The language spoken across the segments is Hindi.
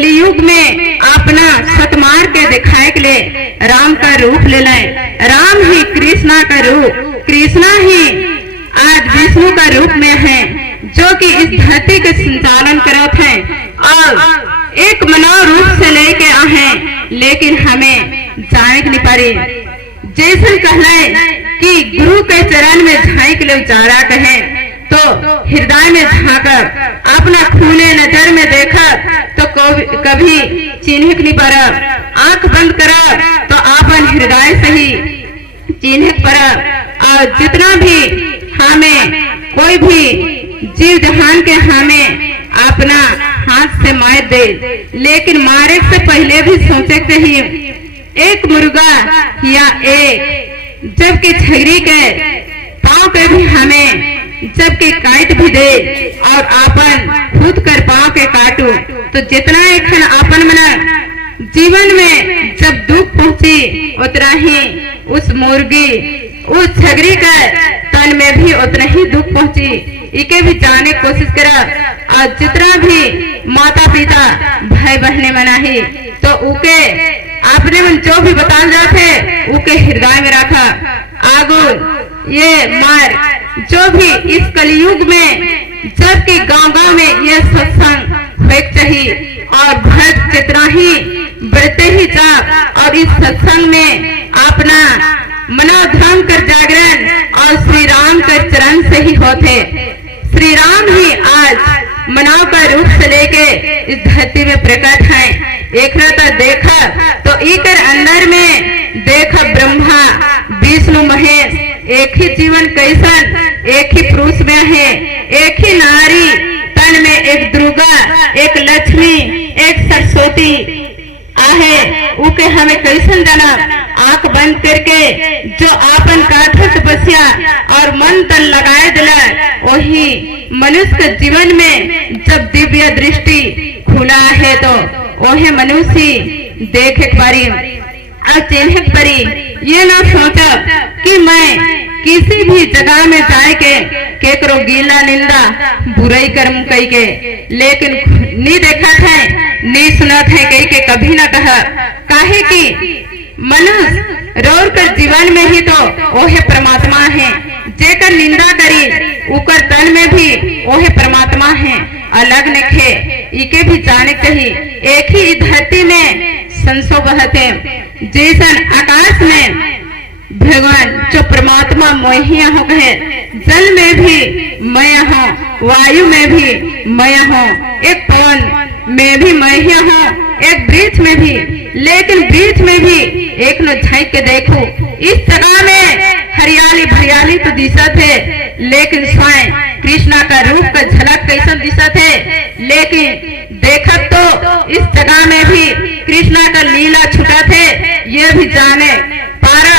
कलयुग में अपना सतमार के दिखाए के लिए राम का रूप ले लाए। राम ही कृष्णा का रूप, कृष्णा ही आज विष्णु का रूप में है, जो कि इस धरती के संचालन करत हैं और एक मानव रूप से लेके आए, लेकिन हमें जाने नहीं पारी। जैसे कहले कि गुरु के चरण में झांक ले उचारा कहे, तो हृदय में झांकर अपना खूने नजर में देखा तो कभी चिन्ह नहीं पड़ा। आंख बंद करा तो अपन हृदय से ही चिन्ह पड़ा। और जितना भी हमें कोई भी जीव जहान के हमें अपना हाथ से मार दे, लेकिन मारे से पहले भी सोचे चाहिए एक मुर्गा या एक जबकि छगरी के पाँव के भी हमें जबकि काट भी दे और आपन खुद कर पाँव के काटू, तो जितना एक आपन मना जीवन में जब दुख पहुंची उतना ही उस मुर्गी उस छगरी का तन में भी उतना ही दुख पहुंची। इके भी जाने की कोशिश करा। और जितना भी माता पिता भाई बहने मनाही तो उके आपने मन जो भी बता जाते उके हृदय में रखा। आगो ये मार जो भी इस कलयुग में जबकि गांव-गांव में ये सत्संग होना चाहिए और भक्त जितना ही बढ़ते ही जा और इस सत्संग में अपना मनोधर्म कर जागरण और श्री राम के चरण से ही होते। श्री राम ही आज मानव का रूप से लेके इस धरती में प्रकट है। एक तो देखा तो इकर अंदर में देखा ब्रह्मा विष्णु महेश एक ही जीवन कैसन, एक ही पुरुष में है, एक ही नारी तन में एक दुर्गा, एक लक्ष्मी, एक सरस्वती आहे। उके हमें कैसन जाना आंख बंद करके जो आपन काठा तपस्या और मन तन लगाए दिला, वही मनुष्य के जीवन में जब दिव्य दृष्टि खुला है तो वही मनुष्य देखे पारी और चिन्ह परी। ये ना सोचा कि मैं किसी भी जगह में जाए के करो गीला निंदा बुराई कर्म कई के, लेकिन नहीं देखा था नहीं सुना था कई के कभी ना कहा। काहे कि मनुष्य रोर कर जीवन में ही तो ओहे परमात्मा है, जेकर निंदा करी उकर तन में भी ओहे परमात्मा है, अलग नखे। इके भी जाने चाहिए एक ही धरती में संसो बहते, जैसन आकाश में भगवान जो परमात्मा मोहिया हो गए, जल में भी मैं हूँ, वायु में भी मैं हूँ, एक पवन में भी मैं हूँ, एक वृक्ष में भी, लेकिन वृक्ष में भी एक नो झांक के देखो इस जगह में हरियाली भरियाली तो दिशा थे, लेकिन स्वयं कृष्णा का रूप का झलक कैसा दिशा थे, लेकिन देखा तो इस जगह में भी कृष्णा का लीला छुटा थे। ये भी जाने पारा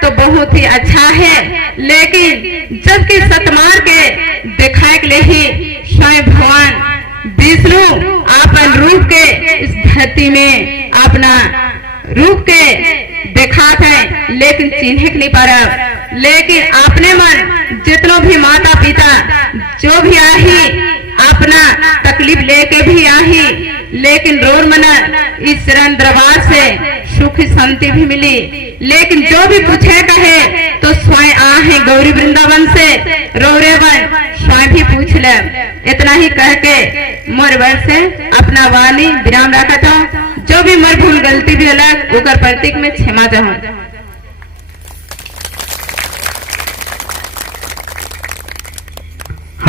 तो बहुत ही अच्छा है, लेकिन जबकि सतमार के दिखाए के लिए ही स्वयं भगवान विष्णु अपन रूप के इस धरती में अपना रूप के दिखाते हैं, लेकिन चिन्ह नहीं पा रहा। लेकिन अपने मन जितनों भी माता पिता जो भी आही अपना तकलीफ लेके भी आही, लेकिन रोर मना इस शरण दरबार से सुख शांति भी मिली। लेकिन जो भी पूछे कहे तो स्वयं आहे गौरी वृंदावन से रोरे बन स्वयं भी पूछ ले। इतना ही कह के मोर वर्ष से अपना वाणी विराम रखा था। जो भी मोर भूल गलती भी अलग उकर प्रतीक में क्षमा चाहूं।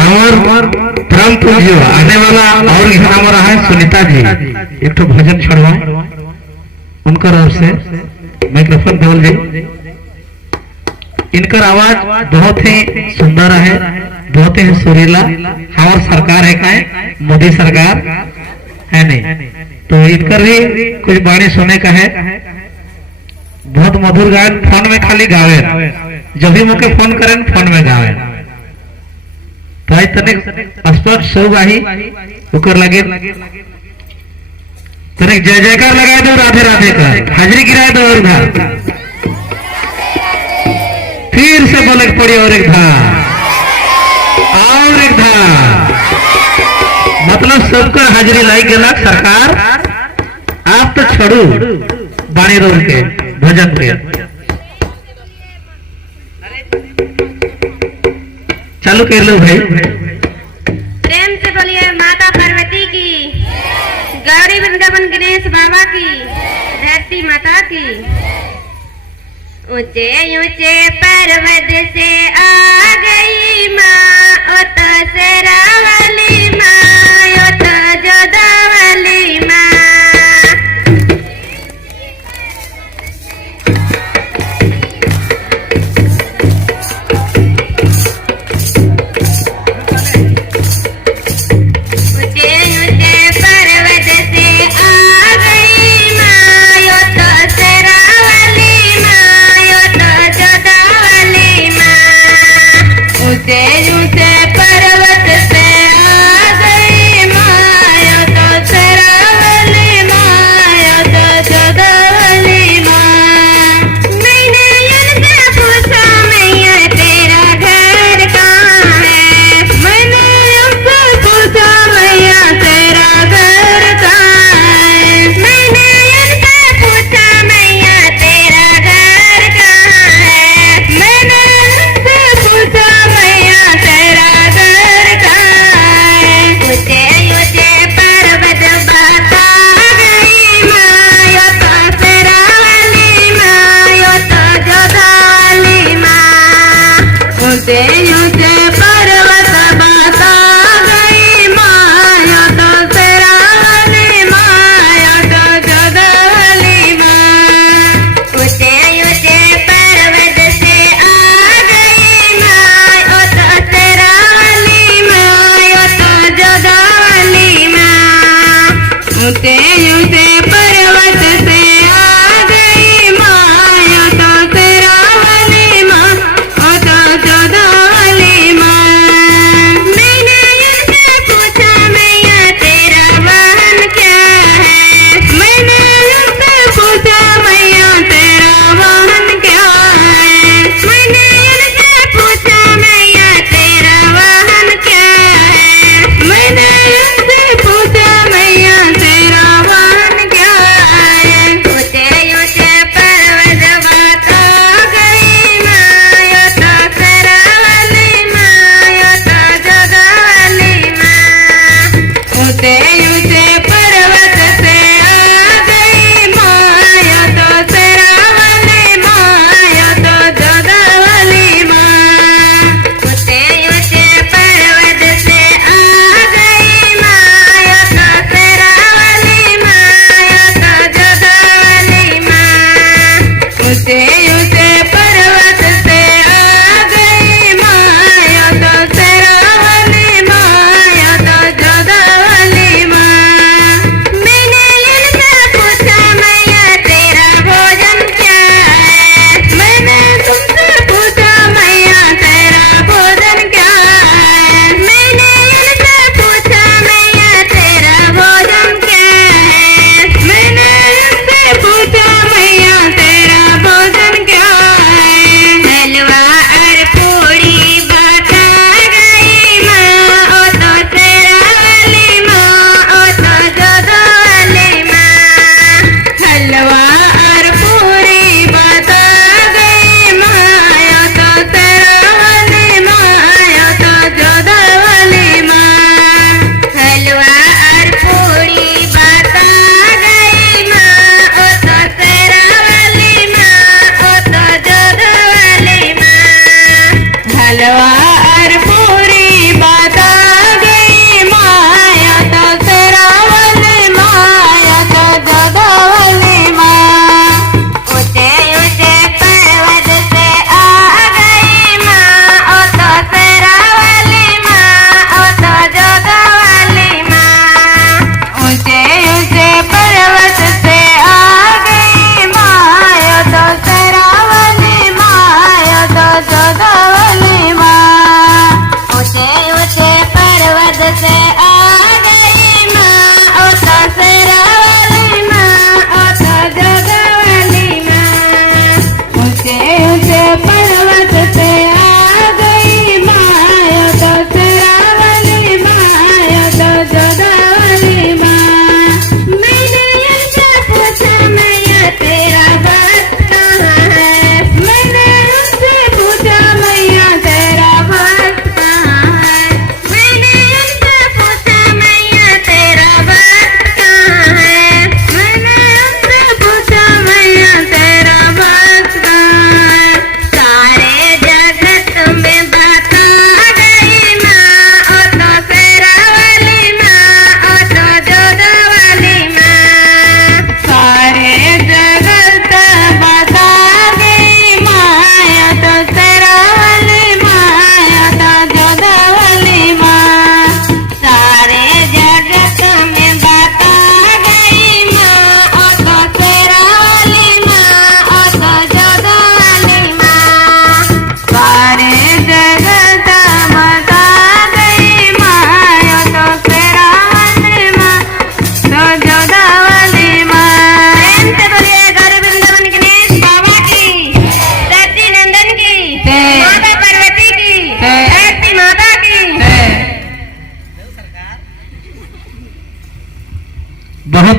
और परम पूज्य आने वाला और हमारा है सुनीता जी, एक तो भजन छोड़वा उनकर ओर से माइक्रोफोन बोल जी। इनकर आवाज बहुत ही सुंदर है, बहुत ही सुरीला। हमार सरकार है का मोदी सरकार है नहीं, तो इनकर भी कुछ बाणी सुने का है। बहुत मधुर गायन, फोन में खाली गावे, जब भी मुझे फोन करें फोन में गावे, तो आज तनिक स्पष्ट सो गाही उकर लगे तनिक जय जयकार लगा दो, राधे राधे का हाजरी गिरा दो और फिर से बोले पड़ी और एक धा और एक धा, मतलब सबकर हाजरी लाई गलक सरकार आप तो छोड़ू बाणी रोल के भजन के चालू कर लो भाई। प्रेम से बोलिए माता पार्वती की, गौरी वृंदावन गणेश बाबा की, धरती माता की। ऊंचे ऊंचे पर्वत से आ गई माँ, ओ तो शेरावाली माँ, ओ तो जोधावाली माँ। ऊंचे ऊंचे पर्वत से आ गई माँ, ओ तो शेरावाली माँ, ओ तो जोधावाली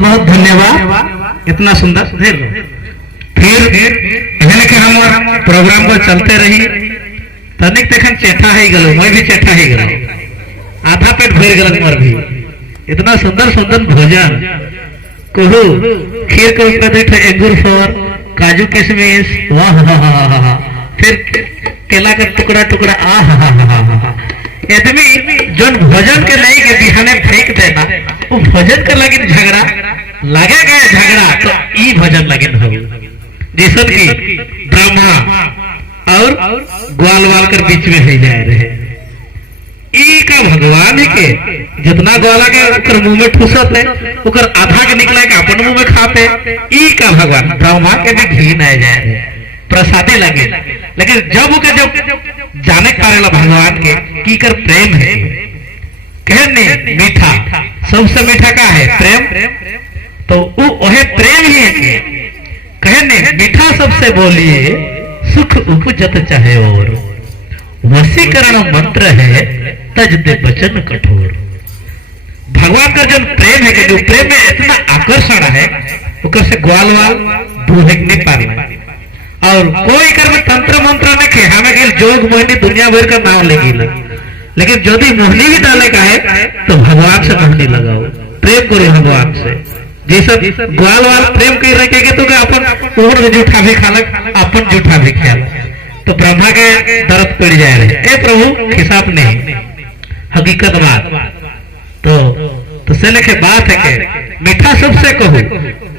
बहुत धन्यवाद, इतना सुंदर। फिर लेके हमार प्रोग्राम को चलते रही, तनिक देखन चेठा ही गलो, मैं भी चेठा ही गलो, आधा पेट भर गलत मर भी। इतना सुंदर सुंदर भोजन, कहू खीर के ऊपर बैठे अंगूर फर, काजू किशमिश, वाह हा हा हा हा, फिर केला का टुकड़ा टुकड़ा, आ हा हा हा हा। आदमी जो भोजन के नहीं के बिहाने फेंक देना, वो भोजन के लगे झगड़ा लगेगा, झगड़ा तो ई भोजन लगे हो, जैसे कि ब्रह्मा और ग्वाल वाल कर बीच में है जा रहे, ई का भगवान है के जितना ग्वाला के उकर मुंह में ठूसत है, उकर आधा के निकला के अपन मुंह में खाते, ई का भगवान ब्रह्मा के भी घी नहीं जाए रहे, प्रसादे लगे। लेकिन जब उके जब जाने पारेला भगवान के की कर प्रेम है, कहने मीठा, सबसे मीठा का है प्रेम, तो वह प्रेम ही है, कहने मीठा सबसे बोलिए सुख उपजत चाहे, और वशीकरण मंत्र है तज दे वचन कठोर। भगवान का जो प्रेम है कि जो प्रेम में इतना आकर्षण है, उकर से ग्वाल वाल दूर नहीं पाना, और कोई कर्म तंत्र मंत्र ने के हमें के जोग मोहिनी दुनिया भर का नाम लेगी, लेकिन यदि मोहनी भी डाले का है तो भगवान से मोहनी लगाओ, प्रेम करो भगवान से। जैसे ग्वाल वाल प्रेम कर रखे तो अपन ओढ़ जूठा भी खालक, अपन जूठा भी खाल, तो ब्रह्मा के दर्द पड़ जाए रहे, ए प्रभु हिसाब नहीं, हकीकत बात। तो से लेके बात है कि मीठा सबसे कहो,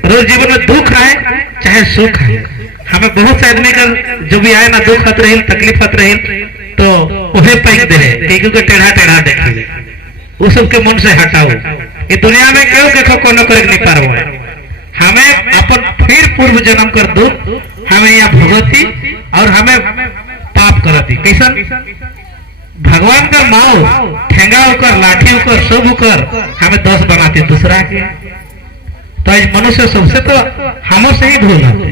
रोज जीवन में दुख आए चाहे सुख आए, हमें बहुत से आदमी का जो भी आए ना दुख हत रही, तकलीफ हत रही, तो उन्हें पैक दे रहे क्योंकि टेढ़ा टेढ़ा देखे, वो सबके मन से हटाओ। ये दुनिया में क्यों देखो कोनो कर नहीं पारो, हमें अपन फिर पूर्व जन्म कर दुख हमें यहाँ भगवती और हमें पाप करती, कैसा भगवान का माओ ठेंगा होकर लाठी होकर सब होकर हमें 10 बनाते दूसरा के, तो आज मनुष्य सबसे तो हम से ही भूल आते।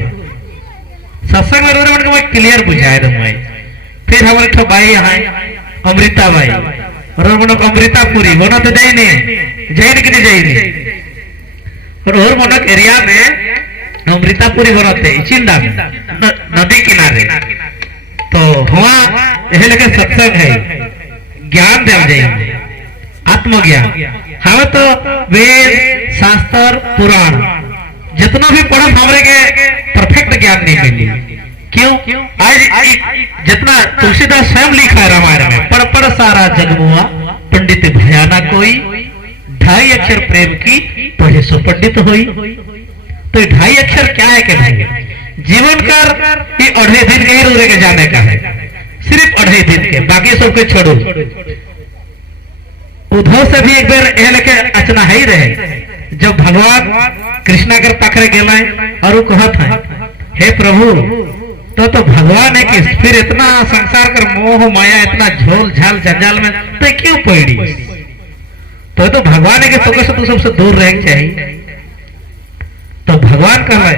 सत्संग में क्लियर बुझाए रहे, फिर हमारे तो बाई यहाँ अमृता बाई और अमृतापुरी होना तो जाए नहीं, जैन की नहीं जाए, और मनक एरिया में अमृतापुरी होते चिंदा में नदी किनारे, तो वहाँ यह लगे सत्संग है, ज्ञान देव जाए, आत्मज्ञान। हमें तो वेद शास्त्र पुराण जितना भी पढ़ा हमारे के परफेक्ट ज्ञान नहीं मिली, क्यों? आज जितना तुलसीदास स्वयं लिखा है रामायण में, पढ़ सारा जगमुआ पंडित भयाना कोई, 2.5 अक्षर प्रेम की पढ़े सो पंडित होई। तो 2.5 अक्षर क्या है कि नहीं, जीवन कर ये 2.5 दिन के ही रोने के जाने का है, सिर्फ 2.5 दिन के, बाकी सबके छोड़ो। उद्धव से भी एक बार यह लेके अचना ही रहे, जब भगवान कृष्णा कर पकड़े गए और वो कहत है, हे प्रभु तो भगवान है कि फिर इतना संसार कर मोह माया इतना झोल झाल जंजाल में तो क्यों पड़ी, तो भगवान है कि तू सबसे दूर रहना चाहिए। तो भगवान कहा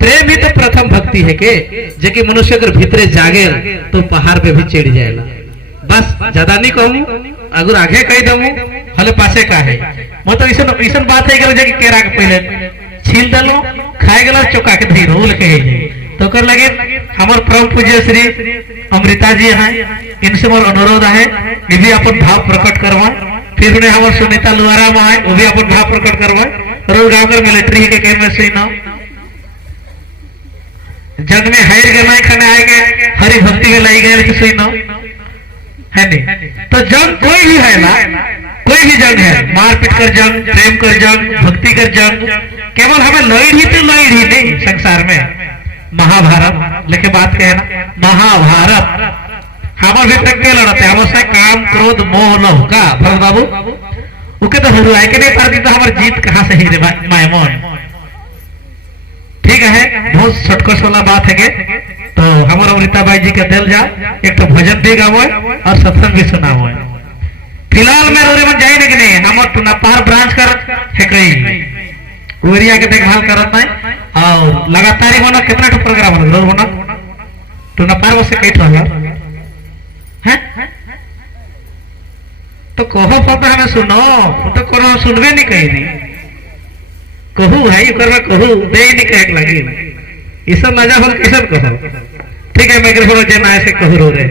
प्रेम ही तो प्रथम भक्ति है के, जो कि मनुष्य अगर भीतरे जागे तो पहाड़ पे भी चढ़ जाएगा। बस ज्यादा नहीं कहूँ, अगर आगे कह दूँ हले पासे का है, मतलब ऐसा बात है कि केरा के पहले छील दलो खाए गला चौका के धीरे रोल के तो कर लगे हमारे परम पूज्य श्री अमृता जी हैं, इनसे मोर अनुरोध है ये भी अपन भाव प्रकट करवा, फिर उन्हें हमारे सुनीता लुआरा में आए वो भी अपन भाव प्रकट करवा, रोज गाँव मिलिट्री के केम में से ना जंग में हायर गए खाने आएंगे हरि भक्ति में लाई गए सुई ना है नहीं। तो जंग कोई भी है ना, कोई भी जंग है, मारपीट कर जंग, प्रेम कर जंग, भक्ति कर जंग, केवल हमें लड़ ही तो लड़ ही नहीं संसार में। महाभारत लेके बात कहे ना, महाभारत हमारे भी तक के लड़ते हमारे काम क्रोध मोह न होगा भरत बाबू उके तो हुआ है कि नहीं पारती, तो हमारी जीत कहाँ से ही रे मायमोन। ठीक है, बहुत शॉर्टकट वाला बात है के, तो हमारा अमृता बाई जी का दिल जा एक तो भजन भी गावो और सत्संग भी सुनाओ। फिलहाल मैं रोरे में जाए कि नहीं, हम टुनापार ब्रांच कर है कहीं एरिया के देखभाल करत नहीं, और लगातार ही बना कितना तो प्रोग्राम बना रोज बना टुनापार बस कई तो है, तो कहो पता हमें सुनो, तो कोनो सुनवे नहीं कहीं नहीं, कहू भाई कर कहू दे नहीं कहे लगी ये सब मजा हो कैसे कहो। ठीक है माइक्रोफोन जेना ऐसे कहू रो रे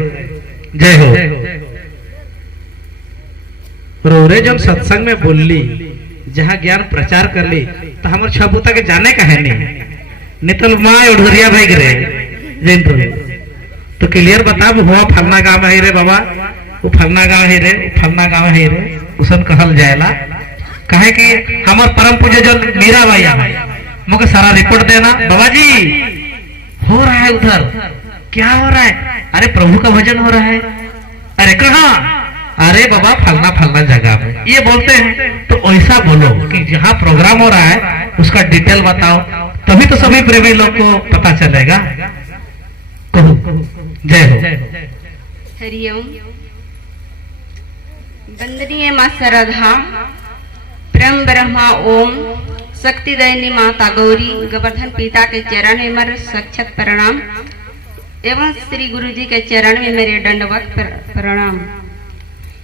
जय हो रो रे जब सत्संग में बोलली जहाँ ज्ञान प्रचार कर ली तो हमारे छबूता के जाने का है नहीं तो माँ उड़िया भाई रे जैन तो क्लियर बता हुआ फलना गाँव है रे बाबा वो फलना गाँव है रे फलना गाँव है रे उसन कहल जाएला कहे कि हमार परम पूज्य जो मीरा भाई मुझे सारा रिपोर्ट देना बाबा जी हो रहा है उधर क्या हो रहा है अरे प्रभु का भजन हो रहा है अरे कहाँ अरे बाबा फलना फलना जगह में ये बोलते हैं तो ऐसा बोलो कि जहाँ प्रोग्राम हो रहा है उसका डिटेल बताओ तभी तो सभी प्रेमी लोग को पता चलेगा। कहो जय हो हरिओम। वंदनीय माँ श्रद्धा परम ब्रह्मा ओम शक्ति दैनी माता गौरी गोवर्धन पिता के चरण में मेरे सक्षत प्रणाम एवं श्री गुरु जी के चरण में मेरे दंडवत प्रणाम।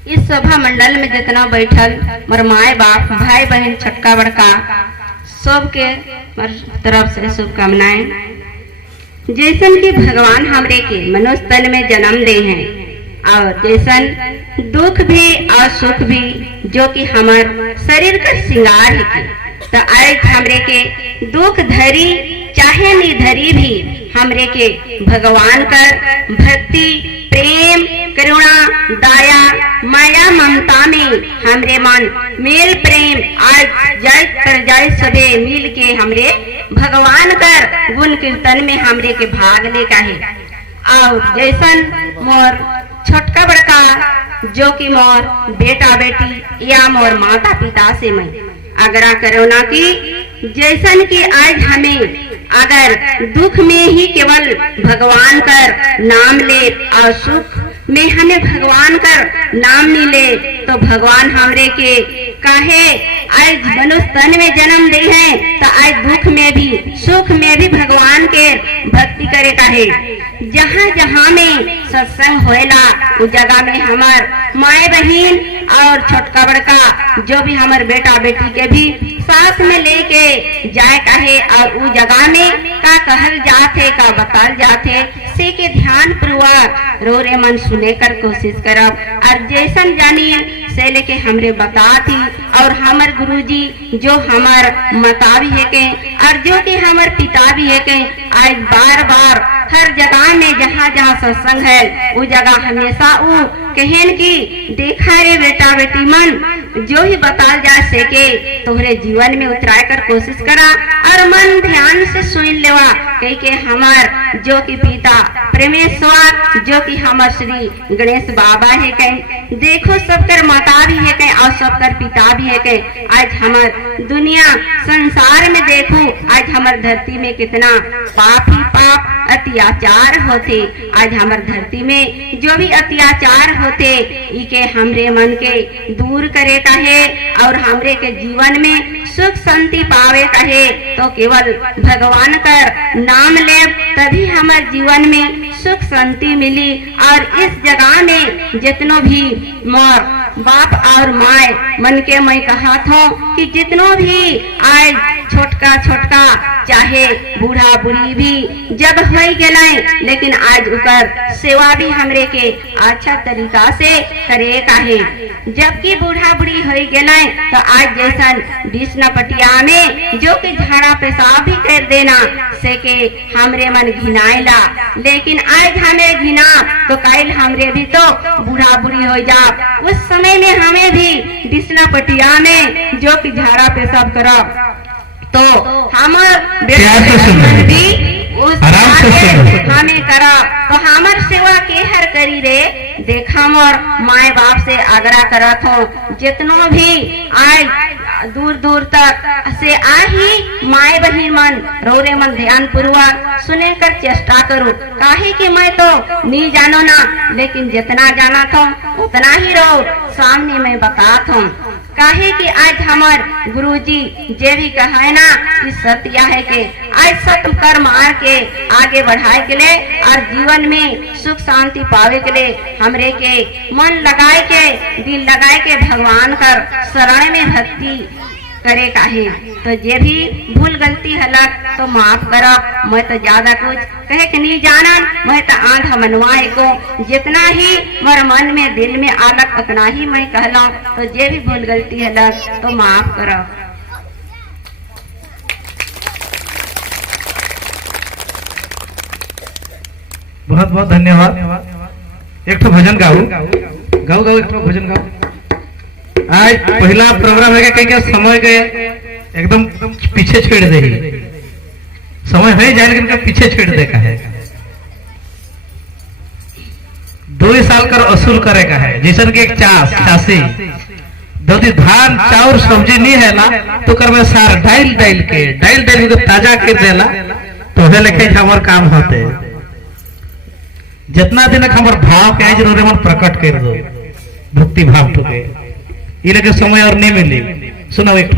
इस सभा मंडल में जितना बैठल मर माए बाप भाई बहन छोटका बड़का सबके तरफ से शुभकामनाएं। जैसन कि भगवान हमरे के मनुष्य तन में जन्म दे हैं और जैसन दुख भी और सुख भी जो कि हमार शरीर का श्रृंगार है तो आज हमरे के दुख धरी चाहे निधरी भी हमरे के भगवान कर भक्ति प्रेम करुणा दया माया ममता में हमरे मन मेल प्रेम आज जय कर जय सबे मिल के हमरे भगवान कर गुण कीर्तन में हमरे के भाग ले का है। और जैसन मोर छोटका बड़का जो कि मोर बेटा बेटी या मोर माता पिता से मैं आग्रह करो ना कि जैसन कि आज हमें अगर दुख में ही केवल भगवान कर नाम ले और सुख में हमें भगवान कर नाम नहीं ले तो भगवान हमरे के काहे आज मनुष्य तन में जन्म दे हैं तो आज दुख में भी सुख में भी भगवान के भक्ति करे काहे। जहाँ जहाँ में सत्संग होएला उस जगह में हमार माए बहन और छोटका बड़का जो भी हमार बेटा बेटी के भी साथ में लेके जाए काहे और उस जगह में का कहल जाते का बताल जाते से के ध्यान पूर्वक रो रे मन सुने कर कोशिश करब और जैसन जानी से लेके हमरे बताती और हमार गुरुजी जो हमार माता भी है के और जो कि हमार पिता भी है के आज बार बार हर जगह में जहाँ जहाँ सत्संग है वो जगह हमेशा वो कहन की देखा रे बेटा बेटी मन जो ही बताल जा सके तोहरे जीवन में उतराय कर कोशिश करा और मन ध्यान से सुन लेवा कह के हमार जो कि पिता प्रेमेश्वर जो कि हमार श्री गणेश बाबा है कहीं देखो सबकर माता भी है कहीं और सबकर पिता भी है कहीं आज हमार दुनिया संसार में देखो आज हमार धरती में कितना पाप ही पाप अत्याचार होते आज हमार धरती में जो भी अत्याचार होते इके हमरे मन के दूर करे का है और हमरे के जीवन में सुख शांति पावे का है तो केवल भगवान कर नाम ले तभी हमारे जीवन में सुख शांति मिली। और इस जगह में जितनों भी मोर बाप और माए मन के मैं कहा था कि जितनों भी आज छोटका छोटका चाहे बूढ़ा बुढ़ी भी जब हो गए लेकिन आज उकर सेवा भी हमरे के अच्छा तरीका से करे का है। जबकि बूढ़ा बुढ़ी हो गए तो आज जैसा बिस्ना पटिया में जो कि झाड़ा पेशाब भी कर देना से के हमरे मन घिनाइला लेकिन आज हमें घिना तो कल हमरे भी तो बूढ़ा बुढ़ी हो जा उस समय में हमें भी बिस्ना पटिया में जो कि झाड़ा पेशाब करो तो हमार भी उस हमें करा तो हमार सेवा के हर करी रे देखा मोर माए बाप से आग्रह करत हो जितनों भी आज दूर दूर तक से आही माए बहन मन रोरे मन ध्यान पूर्वक सुने कर चेष्टा करो काहे कि मैं तो नहीं जानो ना लेकिन जितना जाना था उतना ही रो सामने में बताता हूँ काहे कि आज हमार गुरुजी जे भी कहे ना कि सत्य है के आज सत्य कर मार के आगे बढ़ाए के लिए और जीवन में सुख शांति पावे के लिए हमरे के मन लगाए के दिल लगाए के भगवान कर शरण में भक्ति करे काहे। तो जे भी भूल गलती हलक तो माफ करो। मैं तो ज्यादा कुछ कहे के नहीं जाना, मैं तो आंधा मनवाए को जितना ही मोर मन में दिल में आलक उतना ही मैं कहला। तो जे भी भूल गलती हलक तो माफ करो। बहुत बहुत धन्यवाद। एक तो भजन गाओ गाओ गाओ, एक तो भजन गाओ। आज पहला प्रोग्राम है कहीं का समय के एकदम पीछे छेड़ दे, समय है जाए लेकिन पीछे छेड़ दे का है। 2 साल कर असूल करे का है, जैसन के एक चासी यदि धान चाउर सब्जी नहीं है ना तो कर में सार डाइल डाइल के ताजा कर देला तो हे लेके हमार काम होते। जितना दिन हमार भाव के आज रोरे मन प्रकट कर दो भक्ति भाव तो के ये लेके समय और नहीं मिली। सुनाओ एक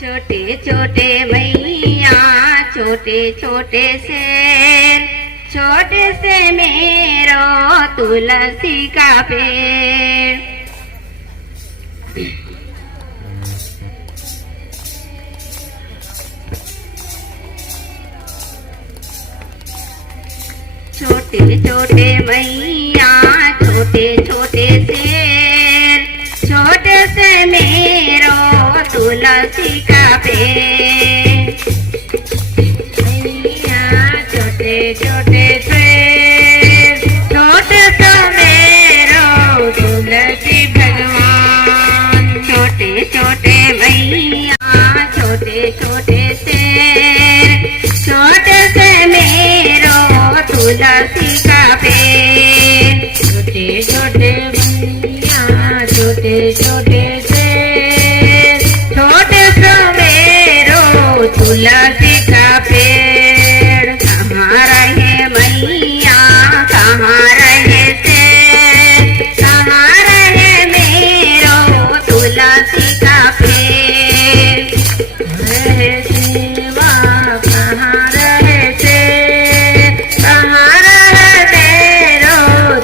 छोटे छोटे मैया छोटे छोटे से छोटे से मेरो तुलसी का पेड़। छोटे छोटे मैया छोटे छोटे से छोटे से मेरो तुलसी का पेड़। मैया छोटे छोटे से छोटे से मेरो तुलसी भगवान। छोटे छोटे मैया छोटे छोटे से छोटे से मेरो तुलसी का पेड़। छोटे छोटे मैया छोटे छोटे से छोटे से मेरो तुलसी का पेड़। कहाँ रहे मैया कहाँ रहे से कहाँ रहे मेरो तुलसी का पेड़। रहे सेवा कहाँ रहे से कहाँ रहे मेरो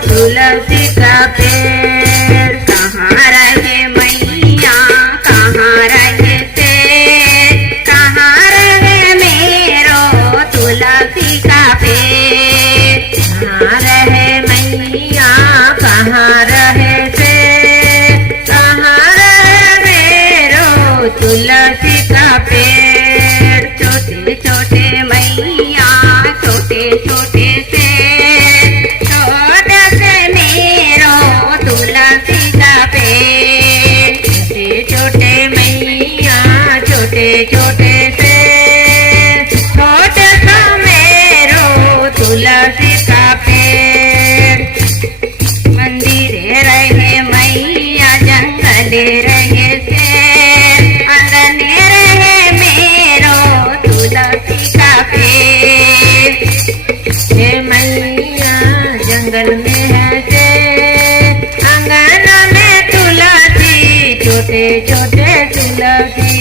तुलसी का पेड़। कहाँ रहे मैया कहाँ रहे से कहाँ रहे मेरो तुलसी का पेड़। कहाँ रहे मैया कहाँ रहे से कहाँ रहे मेरो तुलसी का पेड़। छोटे छोटे मैया छोटे छोटे से छोटे से मेरो तुलसी का पेड़। छोटे छोटे मैया छोटे छोटे से छोटे से मेरो तुलसी का पेड़। मंदिर रहे मैया जंगल रहे से आंगन रहे मेरो तुलसी का पेड़। हे मैया जंगल में है से आंगन में तुलसी छोटे छोटे तुलसी।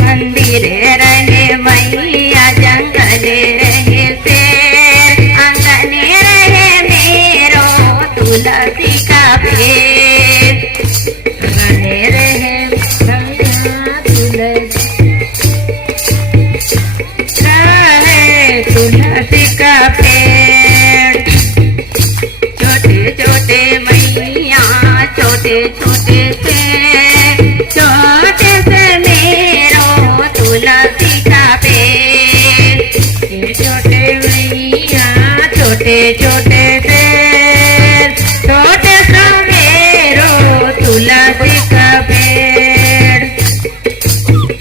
मंदिर रहे मैया जंगल रहे से आंगन रहे मेरो तुलसी का पेड़। रहे रहे मैया तुलसी रहे तुलसी का पेड़। छोटे छोटे मैया छोटे छोटे से छोटे से मेरो तुलसी का पेड़। छोटे मैया छोटे छोटे से छोटे से मेरो तुलसी का पेड़।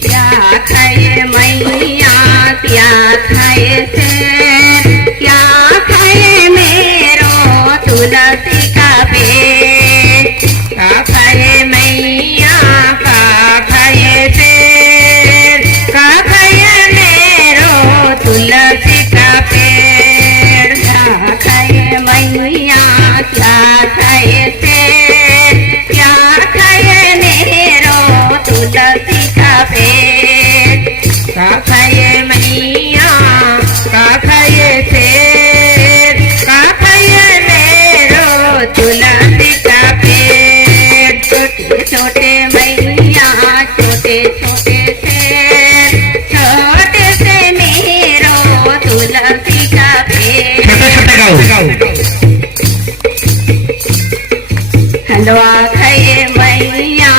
क्या खाए मैया क्या खाए से क्या खाए मेरो तुलसी का पेड़। का खाए मैया का खाए से का खाए मेरो तुलसी का पेड़। का खाए हलवा खाए मैया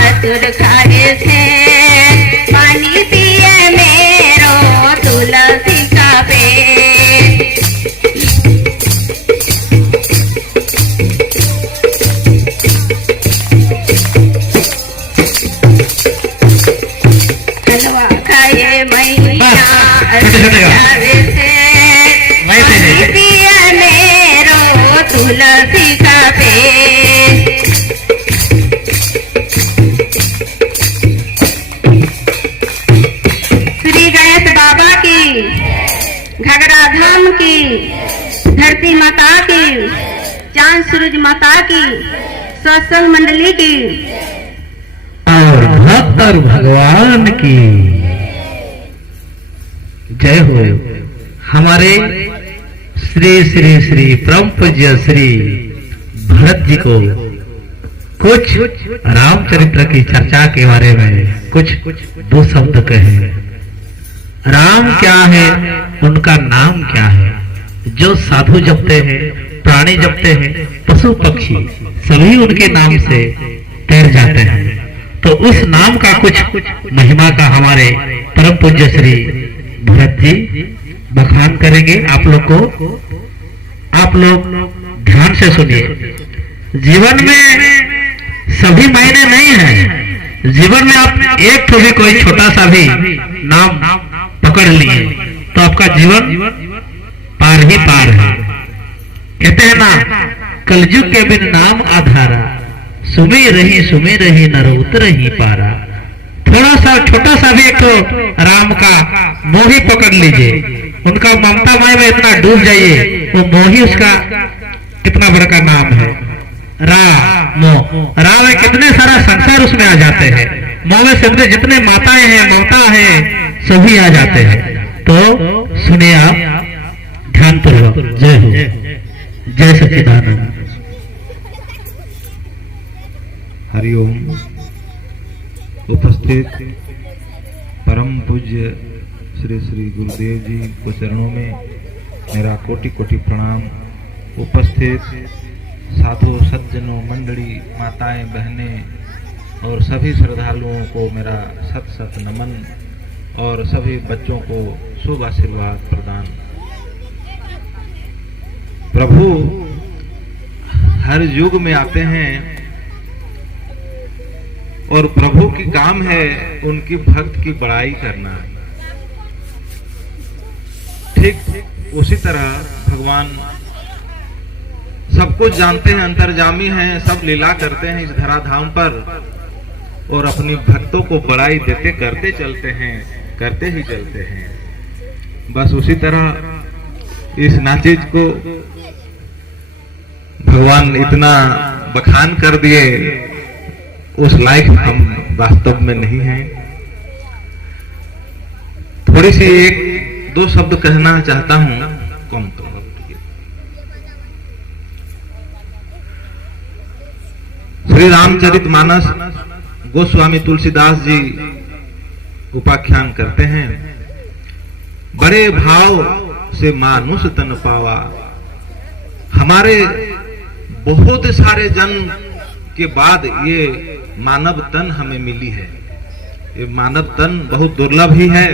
असुर खाए थे पानी पिए मेरो तुलसी का पेड़ हलवा खाए मैया असुर खाए थे पानी पिए मेरो तुलसी का पेड़ श्री गणेश बाबा की घगरा धाम की धरती माता की चांद सूरज माता की सत्संग मंडली की और भक्त और भगवान की जय हो। हमारे श्री श्री श्री परम पूज्य श्री भरत जी को कुछ रामचरित्र की चर्चा के बारे में कुछ दो शब्द कहे। राम क्या है, उनका नाम क्या है। जो साधु जपते हैं, प्राणी जपते हैं, पशु पक्षी सभी उनके नाम से तैर जाते हैं। तो उस नाम का कुछ महिमा का हमारे परम पूज्य श्री भरत जी बखान करेंगे। आप लोग ध्यान से सुनिए। जीवन में सभी मायने नहीं है। जीवन में आप एक तो भी कोई छोटा सा भी नाम पकड़ लिए तो आपका जीवन पार ही पार है। कहते हैं ना, कलयुग के बिन नाम आधारा, सुमी रही नर उतर ही पारा। थोड़ा सा छोटा सा भी एक तो राम का मोह ही पकड़ लीजिए, उनका ममता माय में इतना डूब जाइए, वो मोह ही उसका कितना बड़ा का नाम है। राम में कितने सारा संसार उसमें आ जाते हैं। मोह में सबसे जितने माताएं हैं, ममता है, सभी आ जाते हैं। तो सुनिए आप ध्यान पूर्वक। जय हो, जय सच्चिदानंद। हरिओम। उपस्थित परम पूज्य श्री श्री गुरुदेव जी को चरणों में मेरा कोटि कोटि प्रणाम। उपस्थित साधु सज्जनों, मंडली, माताएं, बहनें और सभी श्रद्धालुओं को मेरा सत सत नमन और सभी बच्चों को शुभ आशीर्वाद प्रदान। प्रभु हर युग में आते हैं और प्रभु की काम है उनकी भक्त की बड़ाई करना। ठीक उसी तरह भगवान सब कुछ जानते हैं, अंतर्जामी हैं, सब लीला करते हैं इस धराधाम पर और अपनी भक्तों को बड़ाई देते करते चलते हैं, करते ही चलते हैं। बस उसी तरह इस नाचीज को भगवान इतना बखान कर दिए, उस लायक हम वास्तव में नहीं हैं। थोड़ी सी एक दो शब्द कहना चाहता हूं। कम तो श्री रामचरितमानस गोस्वामी तुलसीदास जी उपाख्यान करते हैं। बड़े भाव से मानुष तन पावा। हमारे बहुत सारे जन्म के बाद ये मानव तन हमें मिली है। ये मानव तन बहुत दुर्लभ ही है।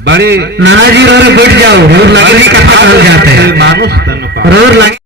बड़े नाना जी बैठ जाओ, रोज लगनी का जाते हैं। मानुष तन पावा।